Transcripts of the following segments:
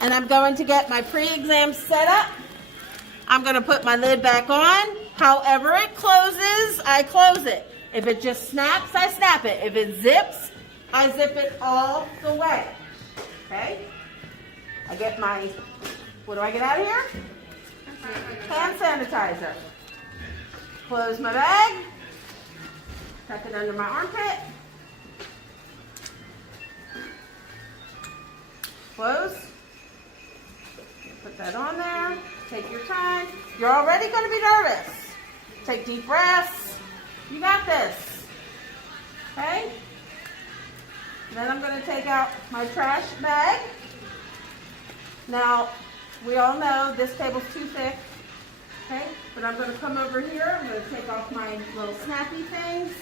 And I'm going to get my pre-exam set up. I'm going to put my lid back on. However it closes, I close it. If it just snaps, I snap it. If it zips, I zip it all the way. Okay? I get my, what do I get out of here? Hand sanitizer. Close my bag. Tuck it under my armpit. Close. Put that on there. Take your time. You're already going to be nervous. Take deep breaths. You got this. Okay? Then I'm going to take out my trash bag. Now, we all know this table's too thick. Okay? But I'm going to come over here. I'm going to take off my little snappy things.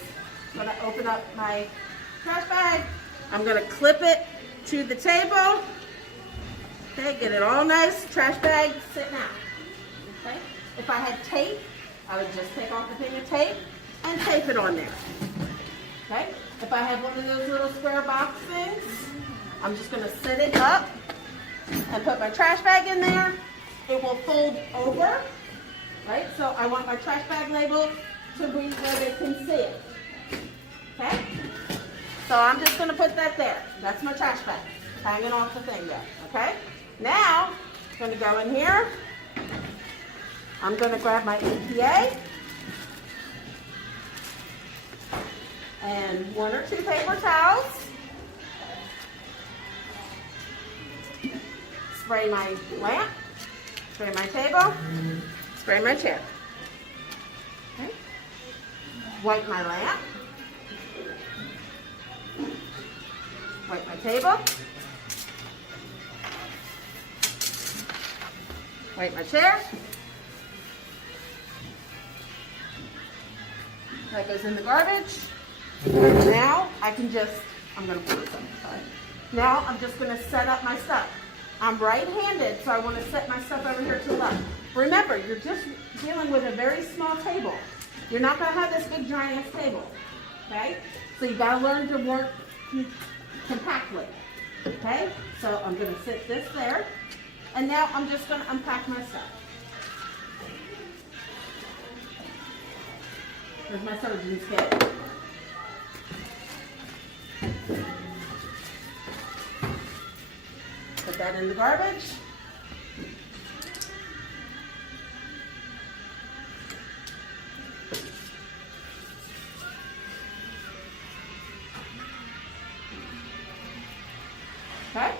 I'm going to open up my trash bag. I'm going to clip it to the table. Okay, get it all nice. Trash bag sitting out. Okay? If I had tape, I would just take off the thing of tape and tape it on there. Okay? If I have one of those little square box things, I'm just going to set it up and put my trash bag in there. It will fold over. Right? So I want my trash bag label to be where they can see it. Okay? So I'm just going to put that there. That's my trash bag. Hanging off the thing there. Okay? Now, I'm going to go in here. I'm going to grab my EPA and 1 or 2 paper towels. Spray my lamp, spray my table, spray my chair. Okay. Wipe my lamp, wipe my table, wipe my chair. That goes in the garbage. Now I can just, I'm going to pour this up, sorry. Now I'm just going to set up my stuff. I'm right-handed, so I want to set my stuff over here to the left. Remember, you're just dealing with a very small table. You're not going to have this big giant table, okay? So you've got to learn to work compactly, okay? So I'm going to sit this there, and now I'm just going to unpack my stuff. There's my surgeon's kit. Put that in the garbage. Okay?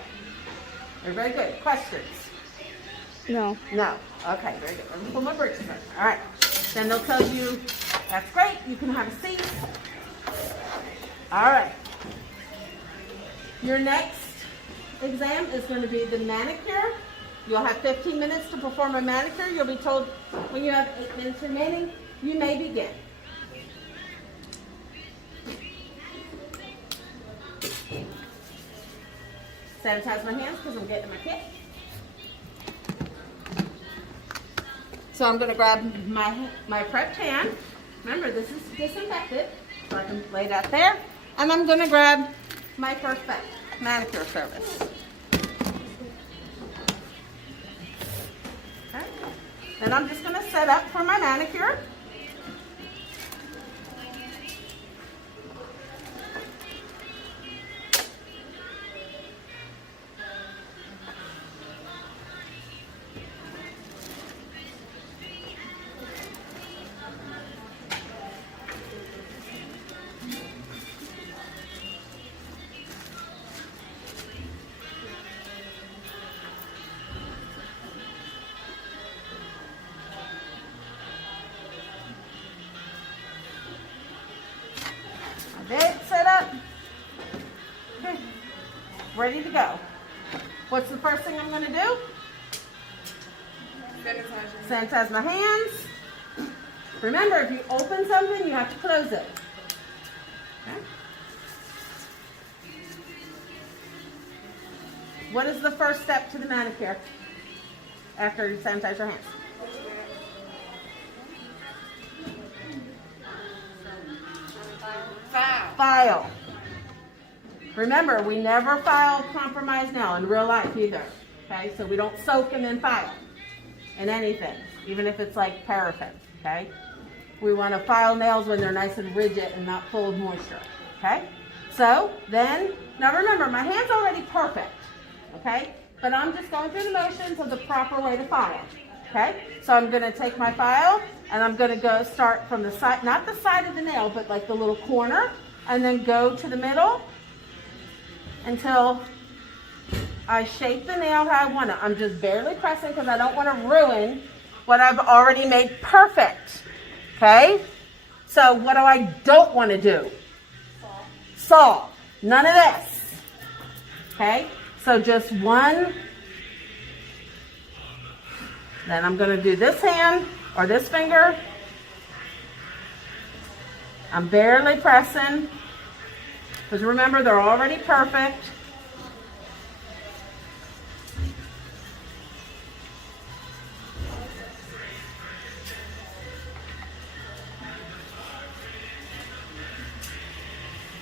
Everybody good? Questions? No. No. Okay, very good. Let me pull my bridges in. All right. Then they'll tell you, that's great, you can have a seat. All right. Your next exam is going to be the manicure. You'll have 15 minutes to perform a manicure. You'll be told when you have 8 minutes remaining, you may begin. Sanitize my hands because I'm getting my kit. So I'm going to grab my prepped hand. Remember, this is disinfected, so I can lay that there. And I'm going to grab my Perfect manicure service. Okay. Then I'm just going to set up for my manicure. Bag set up. Okay. Ready to go. What's the first thing I'm going to do? Sanitize my hands. Remember, if you open something, you have to close it. Okay. What is the first step to the manicure after you sanitize your hands? File. Remember, we never file compromise nail in real life either. Okay, so we don't soak and then file in anything, even if it's like paraffin. Okay, we want to file nails when they're nice and rigid and not full of moisture. Okay, so then, now remember, my hand's already perfect. Okay, but I'm just going through the motions of the proper way to file. Okay, so I'm going to take my file and I'm going to go start from the side, not the side of the nail, but like the little corner, and then go to the middle until I shape the nail how I want it. I'm just barely pressing because I don't want to ruin what I've already made perfect. Okay, so what do I don't want to do? Saw. None of this. Okay, so just one. Then I'm going to do this hand or this finger. I'm barely pressing because remember, they're already perfect.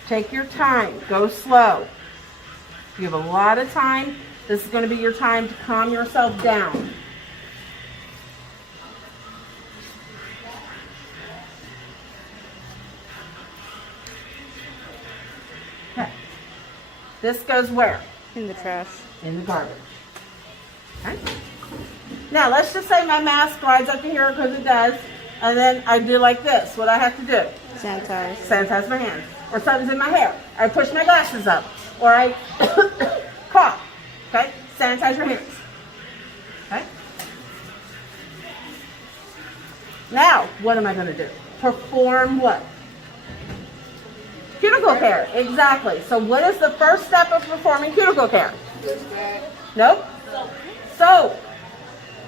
Take your time. Go slow. You have a lot of time. This is going to be your time to calm yourself down. Okay. This goes where? In the trash. In the garbage. Okay. Now, let's just say my mask glides up to here because it does. And then I do like this. What do I have to do? Sanitize. Sanitize my hands. Or something's in my hair. I push my glasses up. Or I cough. Okay? Sanitize your hands. Okay? Now, what am I going to do? Perform what? Cuticle care. Exactly. So what is the first step of performing cuticle care? Nope. Soap.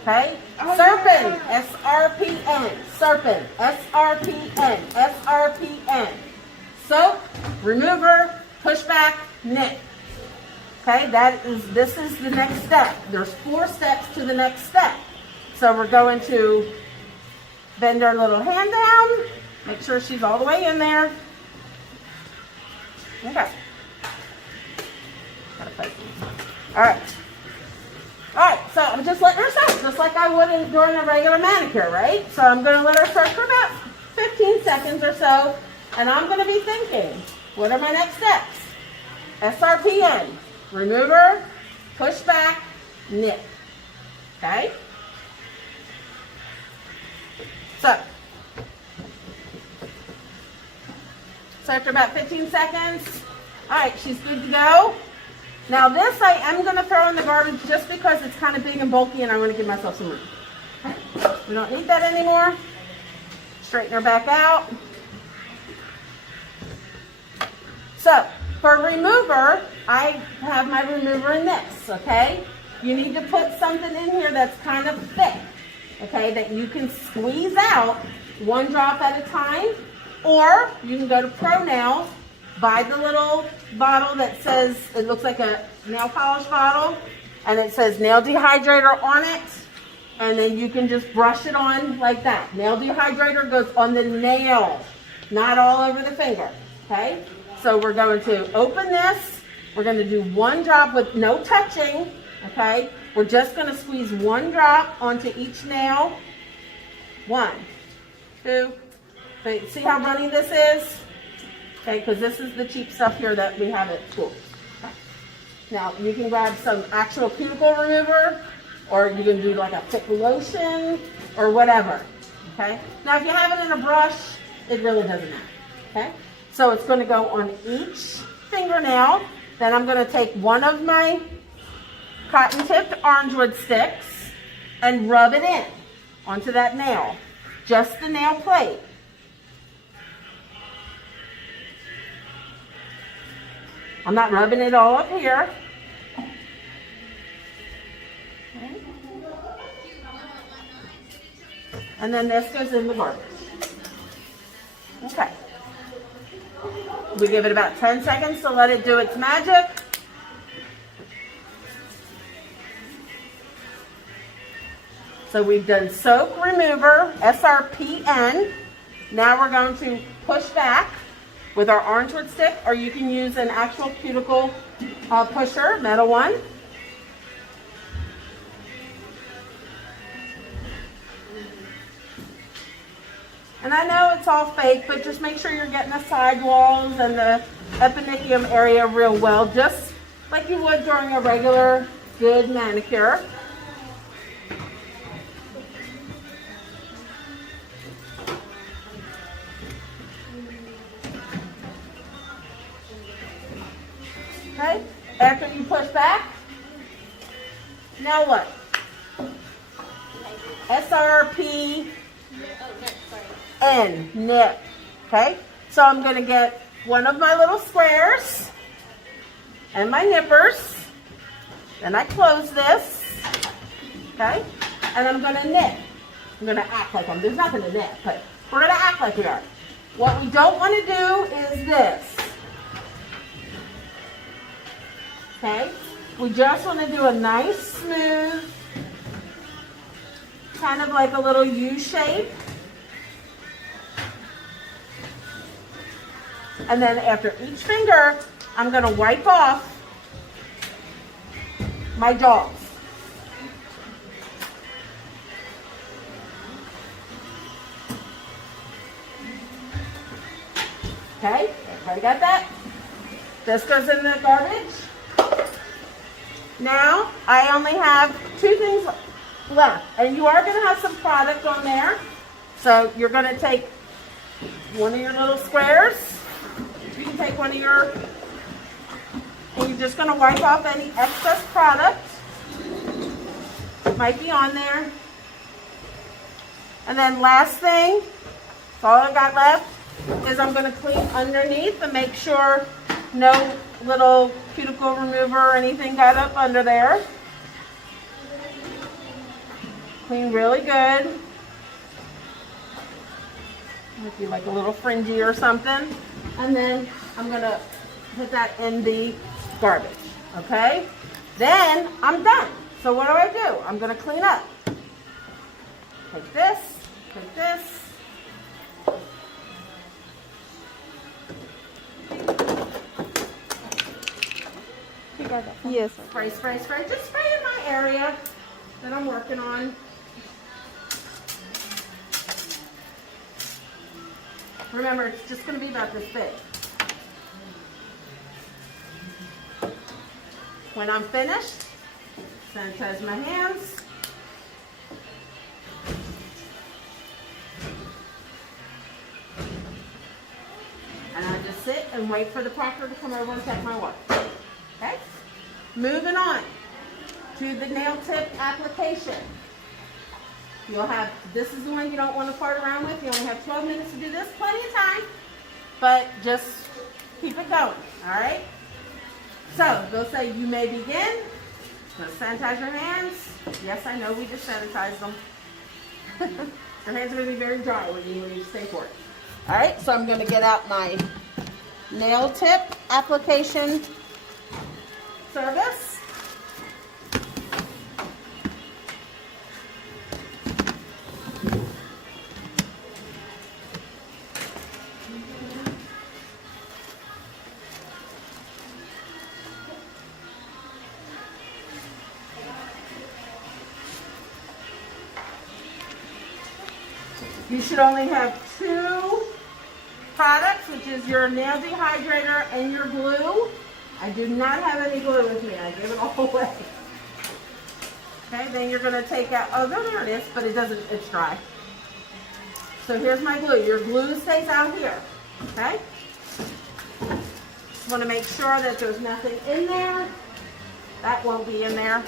Okay? Serpent. S-R-P-N. Serpent. S-R-P-N. S-R-P-N. Soap, remover, push back, knit. Okay, this is the next step. There's 4 steps to the next step. So we're going to bend our little hand down. Make sure she's all the way in there. Okay. All right. All right, so I'm just letting her soak, just like I would during a regular manicure, right? So I'm going to let her soak for about 15 seconds or so, and I'm going to be thinking, what are my next steps? SRPN, remover, push back, knit. Okay? So after about 15 seconds, all right, she's good to go. Now this I am going to throw in the garbage just because it's kind of big and bulky and I want to give myself some room. Okay. We don't need that anymore. Straighten her back out. So for remover, I have my remover in this, okay? You need to put something in here that's kind of thick, okay, that you can squeeze out 1 drop at a time, or you can go to Pro Nails, buy the little bottle that says, it looks like a nail polish bottle, and it says nail dehydrator on it, and then you can just brush it on like that. Nail dehydrator goes on the nail, not all over the finger, okay? So we're going to open this. We're going to do 1 drop with no touching, okay? We're just going to squeeze 1 drop onto each nail. 1, 2, 3. See how runny this is? Okay, because this is the cheap stuff here that we have at school. Okay. Now, you can grab some actual cuticle remover, or you can do like a thick lotion, or whatever. Okay? Now, if you have it in a brush, it really doesn't matter. Okay? So it's going to go on each fingernail. Then I'm going to take one of my cotton-tipped orangewood sticks and rub it in onto that nail. Just the nail plate. I'm not rubbing it all up here. Okay. And then this goes in the garbage. Okay. We give it about 10 seconds to let it do its magic. So we've done soap remover, SRPN. Now we're going to push back with our orangewood stick, or you can use an actual cuticle pusher, metal one. And I know it's all fake, but just make sure you're getting the sidewalls and the epinicium area real well, just like you would during a regular good manicure. Okay, after you push back, now what? SRP N, nip. Okay, so I'm going to get one of my little squares and my nippers. Then I close this. Okay, and I'm going to knit. I'm going to act like there's nothing to knit, but we're going to act like we are. What we don't want to do is this. Okay, we just want to do a nice, smooth, kind of like a little U shape. And then after each finger, I'm going to wipe off my jaws. Okay, everybody got that? This goes in the garbage. Now, I only have 2 things left, and you are going to have some product on there. So you're going to take one of your little squares. You can take one of your, and you're just going to wipe off any excess product. Might be on there. And then last thing, that's all I got left, is I'm going to clean underneath and make sure no little cuticle remover or anything got up under there. Clean really good. Might be like a little fringy or something. And then I'm going to put that in the garbage. Okay? Then I'm done. So what do? I'm going to clean up. Take this, take this. Yes. Spray, spray, spray. Just spray in my area that I'm working on. Remember, it's just going to be about this big. When I'm finished, sanitize my hands. And I just sit and wait for the proctor to come over and check my water. Okay? Moving on to the nail tip application. You'll have, this is the one you don't want to fart around with. You only have 12 minutes to do this, plenty of time, but just keep it going, all right? So, they'll say you may begin. Just sanitize your hands. Yes, I know we just sanitized them. Your hands are going to be very dry when you stay for it. All right, so I'm going to get out my nail tip application service. You should only have 2 products, which is your nail dehydrator and your glue. I do not have any glue with me. I gave it all away. Okay, then you're going to take out, oh, no, there it is, but it doesn't, it's dry. So here's my glue. Your glue stays out here, okay? Just want to make sure that there's nothing in there. That won't be in there.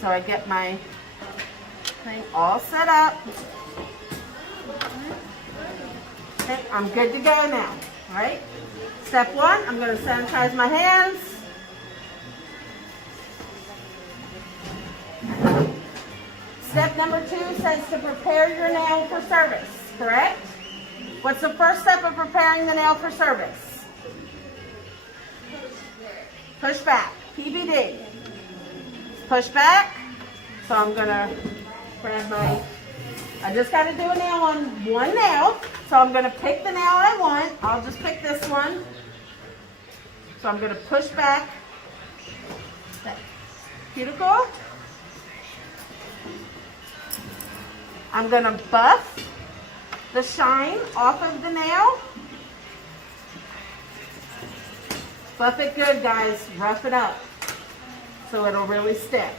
So I get my thing all set up. Okay, I'm good to go now. All right. Step 1, I'm going to sanitize my hands. Step number 2 says to prepare your nail for service, correct? What's the first step of preparing the nail for service? Push back. PBD. Push back. So I'm going to grab my, I just got to do a nail on one nail. So I'm going to pick the nail I want. I'll just pick this one. So I'm going to push back. cuticle. I'm going to buff the shine off of the nail. Buff it good, guys. Rough it up so it'll really stick.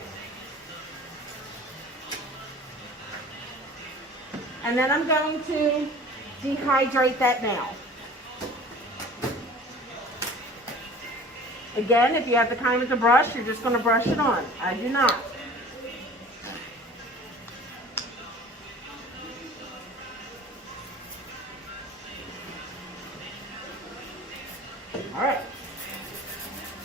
And then I'm going to dehydrate that nail. Again, if you have the time with the brush, you're just going to brush it on. I do not. All right.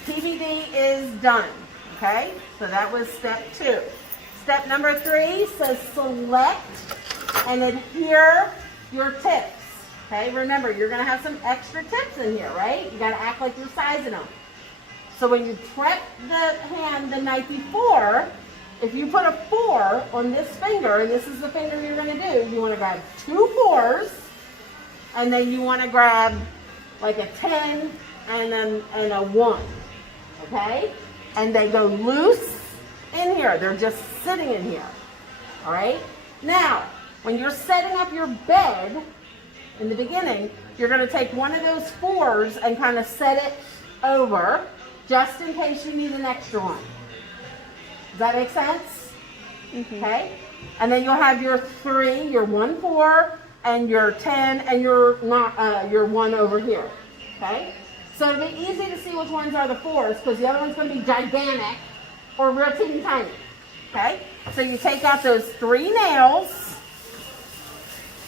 PVD is done. Okay, so that was step 2. Step number 3 says select and adhere your tips. Okay, remember, you're going to have some extra tips in here, right? You got to act like you're sizing them. So when you prep the hand the night before, if you put a 4 on this finger, and this is the finger you're going to do, you want to grab 2 4s, and then you want to grab like a 10 and a 1, okay? And they go loose in here. They're just sitting in here, all right? Now, when you're setting up your bed in the beginning, you're going to take one of those 4s and kind of set it over just in case you need an extra one. Does that make sense? Mm-hmm. Okay? And then you'll have your 3, your 1 4, and your 10, and your 1 over here. Okay? So it'll be easy to see which ones are the 4s because the other one's going to be gigantic or real teeny tiny. Okay? So you take out those 3 nails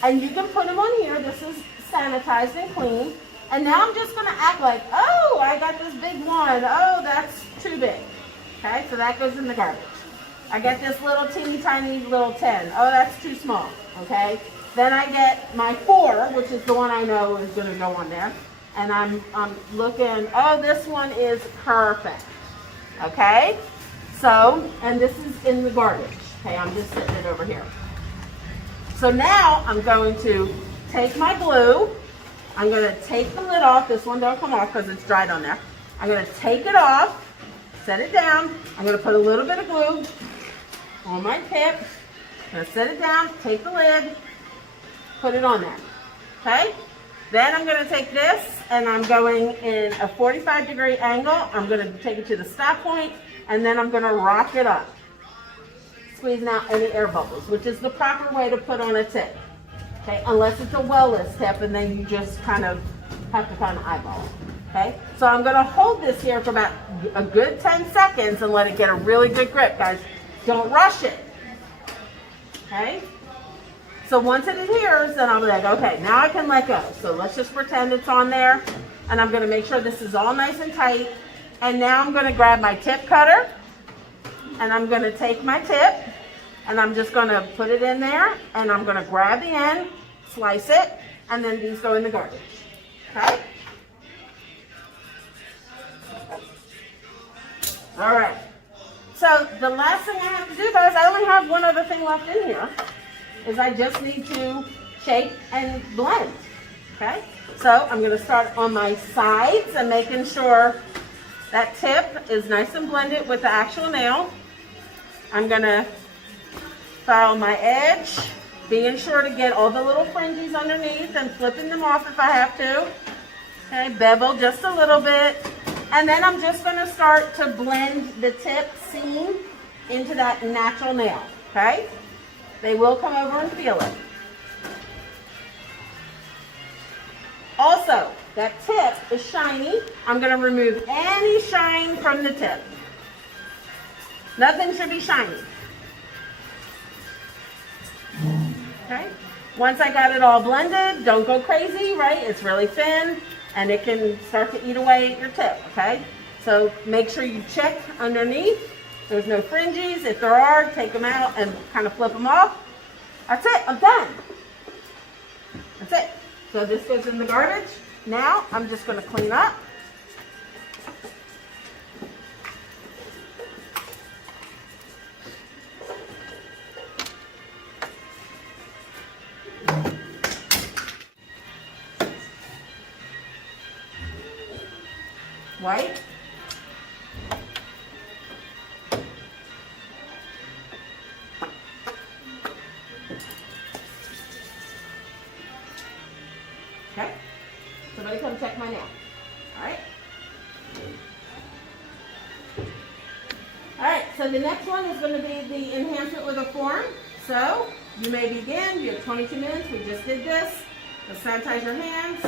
and you can put them on here. This is sanitized and clean. And now I'm just going to act like, oh, I got this big one. Oh, that's too big. Okay, so that goes in the garbage. I get this little teeny tiny little 10. Oh, that's too small. Okay, then I get my 4, which is the one I know is going to go on there. And I'm looking, oh, this one is perfect. Okay, so, and this is in the garbage. Okay, I'm just setting it over here. So now I'm going to take my glue. I'm going to take the lid off. This one don't come off because it's dried on there. I'm going to take it off, set it down. I'm going to put a little bit of glue on my tip. I'm going to set it down, take the lid, put it on there. Okay? Then I'm going to take this and I'm going in a 45-degree angle. I'm going to take it to the stop point and then I'm going to rock it up, squeezing out any air bubbles, which is the proper way to put on a tip. Okay, unless it's a well-less tip, and then you just kind of have to kind of eyeball it. Okay, so I'm going to hold this here for about a good 10 seconds and let it get a really good grip, guys. Don't rush it. Okay, so once it adheres, then I'll be like, okay, now I can let go. So let's just pretend it's on there, and I'm going to make sure this is all nice and tight. And now I'm going to grab my tip cutter, and I'm going to take my tip, and I'm just going to put it in there, and I'm going to grab the end, slice it, and then these go in the garbage. Okay? All right. So the last thing I have to do, guys, I only have one other thing left in here, is I just need to shake and blend. Okay? So I'm going to start on my sides and making sure that tip is nice and blended with the actual nail. I'm going to file my edge, being sure to get all the little fringes underneath and flipping them off if I have to. Okay, bevel just a little bit. And then I'm just going to start to blend the tip seam into that natural nail. Okay? They will come over and feel it. Also, that tip is shiny. I'm going to remove any shine from the tip. Nothing should be shiny. Okay, once I got it all blended, don't go crazy, right? It's really thin and it can start to eat away at your tip, okay? So make sure you check underneath. There's no fringes. If there are, take them out and kind of flip them off. That's it, I'm done. That's it. So this goes in the garbage. Now I'm just going to clean up. White. protect my nail. All right? All right, so the next one is going to be the enhancement with a form. So you may begin. You have 22 minutes. We just did this. Let's sanitize your hands.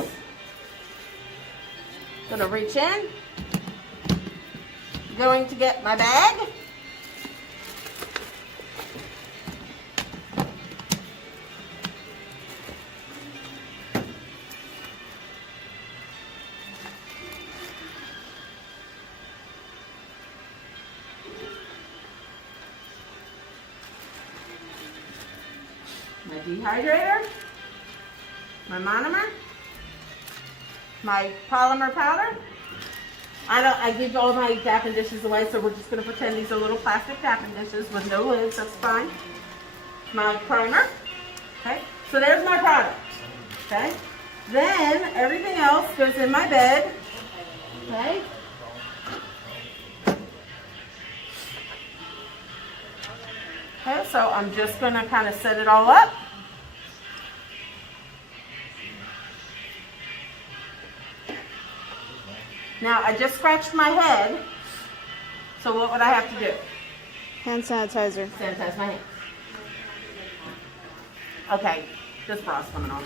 Going to reach in. Going to get my bag. My dehydrator, my monomer, my polymer powder. I give all my tapping dishes away, so we're just going to pretend these are little plastic tapping dishes with no lids. That's fine. My primer. Okay, so there's my product. Okay, then everything else goes in my bed. Okay. Okay, so I'm just going to kind of set it all up. Now, I just scratched my head, so what would I have to do? Hand sanitizer. Sanitize my hands. Okay, this bra's coming on.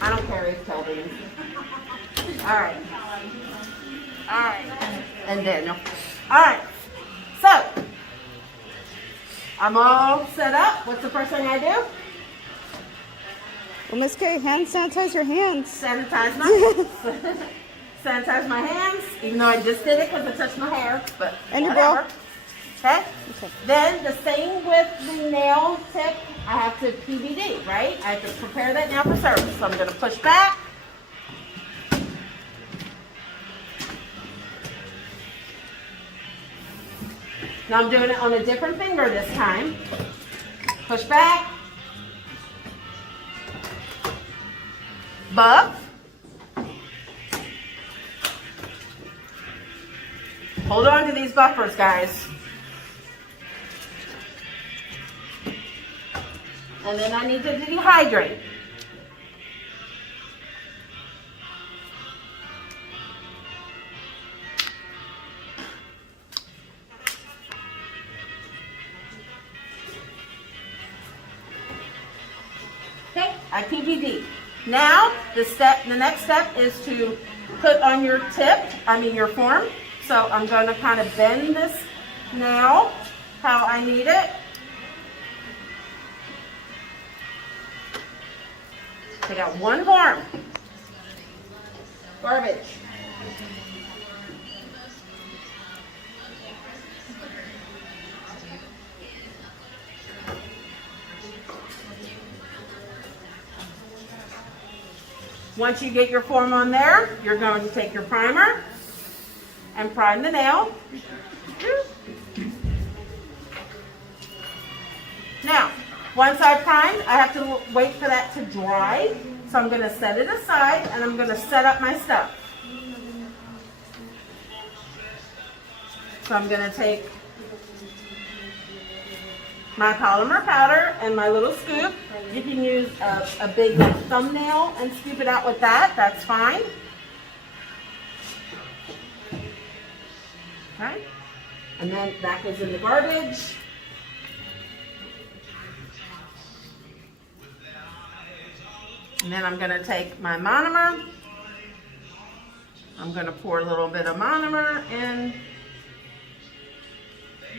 I don't carry his television. All right. All right. And Daniel. All right. So, I'm all set up. What's the first thing I do? Well, Miss Kay, hand sanitize your hands. Sanitize my hands. Sanitize my hands, even though I just did it because I touched my hair. But And your whatever. bra. Okay? Then the same with the nail tip, I have to PVD, right? I have to prepare that nail for service. So I'm going to push back. Now I'm doing it on a different finger this time. Push back. Buff. Hold on to these buffers, guys. And then I need to dehydrate. Okay, I PVD. Now, the next step is to put on your your form. So I'm going to kind of bend this nail how I need it. I got one form. Garbage. Once you get your form on there, you're going to take your primer and prime the nail. Now, once I primed, I have to wait for that to dry. So I'm going to set it aside and I'm going to set up my stuff. So I'm going to take my polymer powder and my little scoop. You can use a big thumbnail and scoop it out with that. That's fine. Okay. And then that goes in the garbage. And then I'm going to take my monomer. I'm going to pour a little bit of monomer in.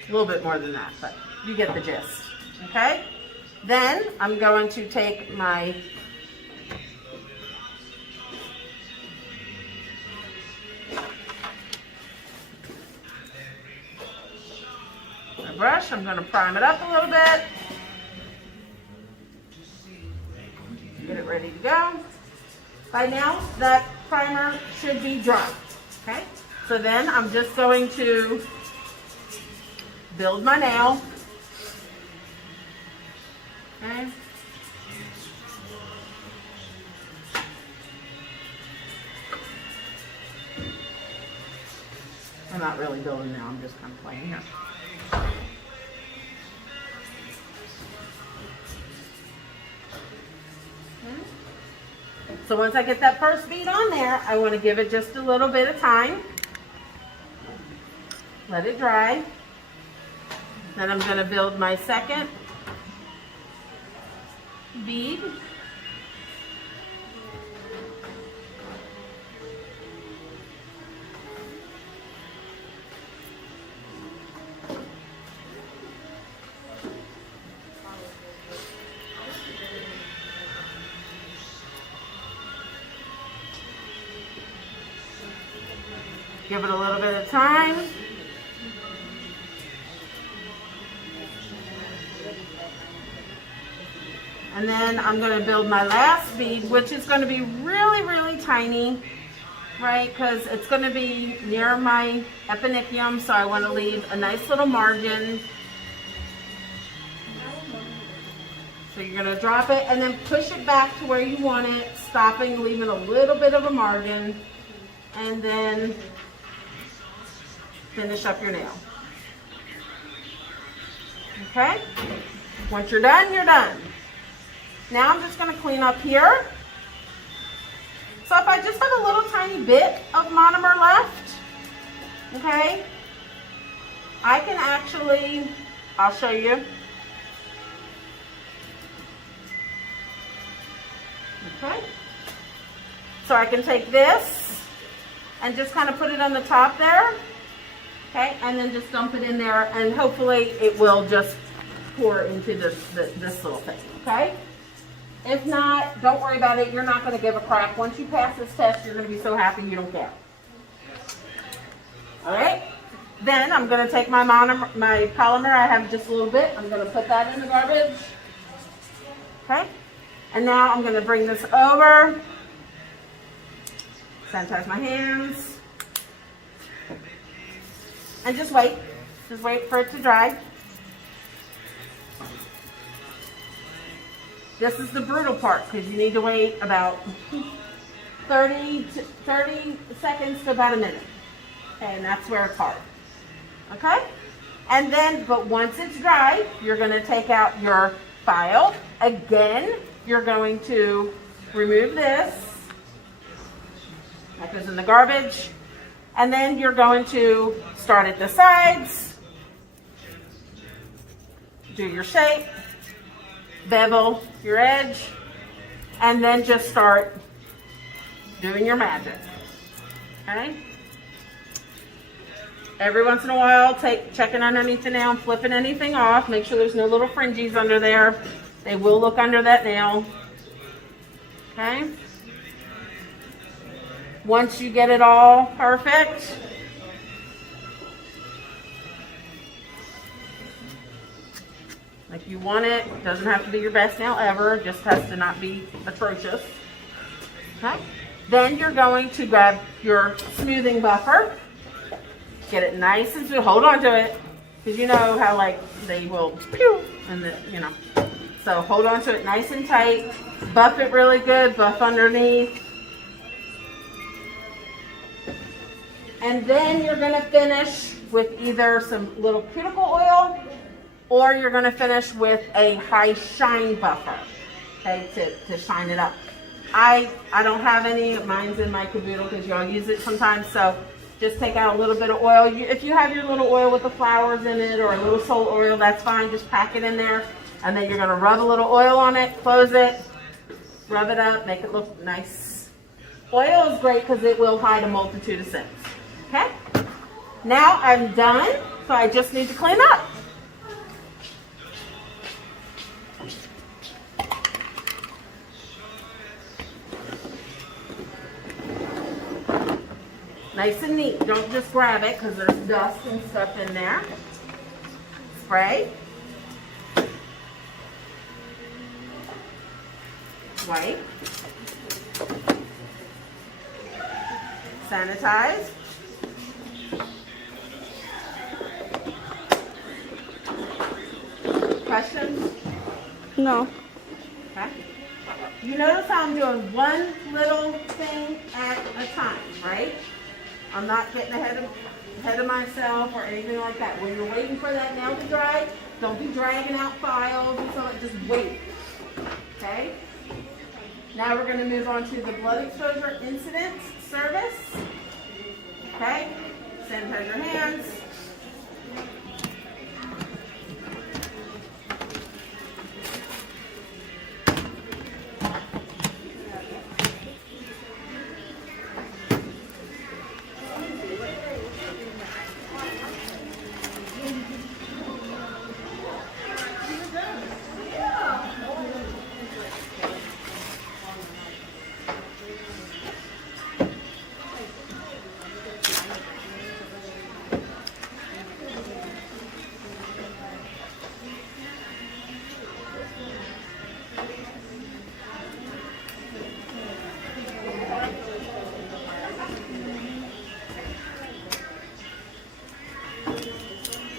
A little bit more than that, but you get the gist. Okay? Then I'm going to take my brush. I'm going to prime it up a little bit. Get it ready to go. By now, that primer should be dry. Okay? So then I'm just going to build my nail. Okay? I'm not really building now, I'm just kind of playing here. Okay. So once I get that first bead on there, I want to give it just a little bit of time. Let it dry. Then I'm going to build my second bead. Give it a little bit of time. And then I'm going to build my last bead, which is going to be really, really tiny, right? Because it's going to be near my epinicium, so I want to leave a nice little margin. So you're going to drop it and then push it back to where you want it, stopping, leaving a little bit of a margin, and then finish up your nail. Okay? Once you're done, you're done. Now I'm just going to clean up here. So if I just have a little tiny bit of monomer left, okay, I can actually, I'll show you. Okay. So I can take this and just kind of put it on the top there. Okay, and then just dump it in there, and hopefully it will just pour into this little thing, okay? If not, don't worry about it. You're not going to give a crap. Once you pass this test, you're going to be so happy you don't care. All right? Then I'm going to take my polymer. I have just a little bit. I'm going to put that in the garbage. Okay? And now I'm going to bring this over. Sanitize my hands. And just wait. Just wait for it to dry. This is the brutal part because you need to wait about 30 seconds to about a minute. Okay, and that's where it's hard. Okay? And then, but once it's dry, you're going to take out your file. Again, you're going to remove this. That goes in the garbage. And then you're going to start at the sides. Do your shape. Bevel your edge, and then just start doing your magic. Okay? Every once in a while, checking underneath the nail and flipping anything off. Make sure there's no little fringes under there. They will look under that nail. Okay? Once you get it all perfect, like you want it, doesn't have to be your best nail ever, just has to not be atrocious. Okay? Then you're going to grab your smoothing buffer, get it nice and smooth, hold on to it, because you know how like they will pew, and so hold on to it nice and tight, buff it really good, buff underneath. And then you're going to finish with either some little cuticle oil, or you're going to finish with a high shine buffer, okay, to shine it up. I don't have any. Mine's in my caboodle because y'all use it sometimes, so just take out a little bit of oil. If you have your little oil with the flowers in it or a little soul oil, that's fine. Just pack it in there, and then you're going to rub a little oil on it, close it, rub it up, make it look nice. Oil is great because it will hide a multitude of sins. Okay? Now I'm done, so I just need to clean up. Nice and neat. Don't just grab it because there's dust and stuff in there. Spray. Wipe. Sanitize. Questions? No. Okay. You notice how I'm doing one little thing at a time, right? I'm not getting ahead of myself or anything like that. When you're waiting for that nail to dry, don't be dragging out files and so on. Just wait. Okay? Now we're going to move on to the blood exposure incident service. Okay, sanitize your hands.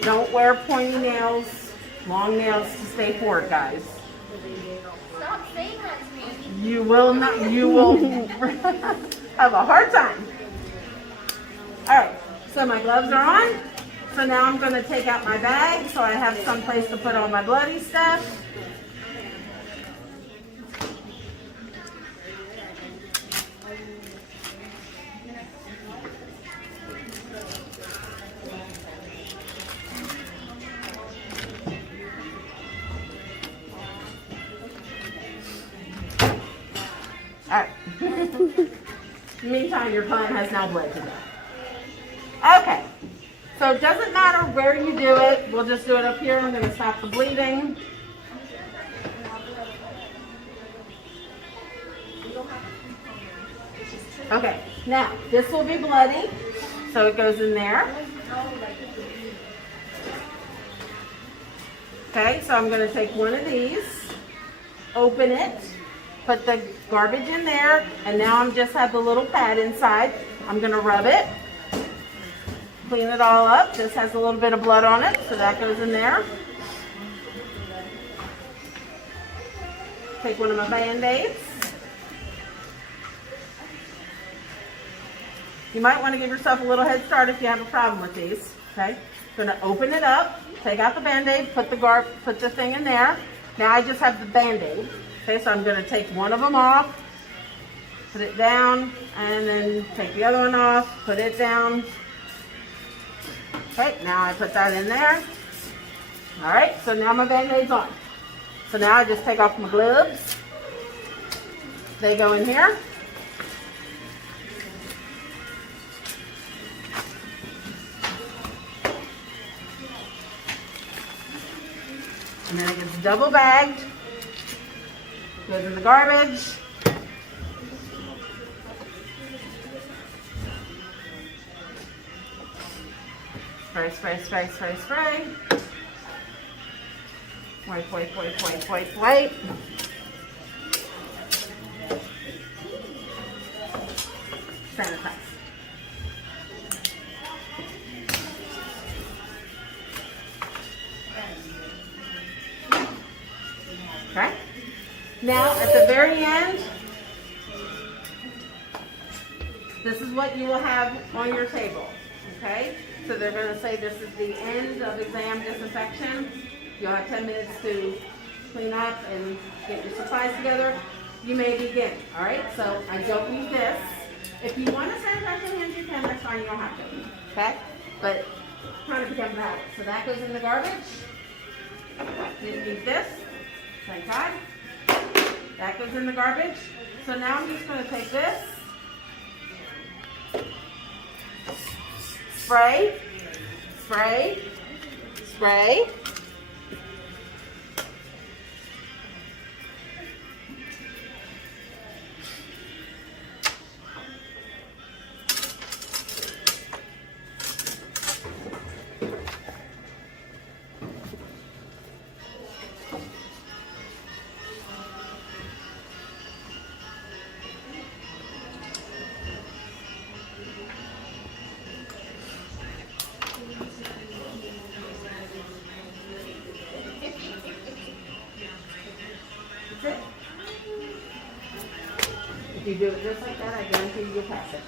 Don't wear pointy nails, long nails to stay forward, guys. Stop saying that to me. You will not, you will have a hard time. All right, so my gloves are on. So now I'm going to take out my bag so I have some place to put all my bloody stuff. All right. Meantime, your client has now bled to death. Okay. So it doesn't matter where you do it. We'll just do it up here. I'm going to stop the bleeding. Okay. Now, this will be bloody. So it goes in there. Okay. So I'm going to take one of these, open it, put the garbage in there, and now I'm just have the little pad inside. I'm going to rub it, clean it all up. This has a little bit of blood on it, so that goes in there. Take one of my Band-Aids. You might want to give yourself a little head start if you have a problem with these. Okay, going to open it up, take out the Band-Aid, put the thing in there. Now I just have the Band-Aid. Okay, so I'm going to take one of them off, put it down, and then take the other one off, put it down. Okay, now I put that in there. All right, so now my Band-Aid's on. So now I just take off my gloves. They go in here. And then it gets double bagged. Goes in the garbage. Spray, spray, spray, spray, spray. Wipe, wipe, wipe, wipe, wipe, wipe. Sanitize. Okay. Now, at the very end, this is what you will have on your table, okay? So they're going to say this is the end of exam disinfection. You'll have 10 minutes to clean up and get your supplies together. You may begin, all right? So I don't need this. If you want to sanitize your hands, you can. That's fine. You don't have to, okay? But kind of becomes a habit. So that goes in the garbage. Didn't need this. Thank God. That goes in the garbage. So now I'm just going to take this, spray, spray, spray. If you do it just like that, I guarantee you'll pass it.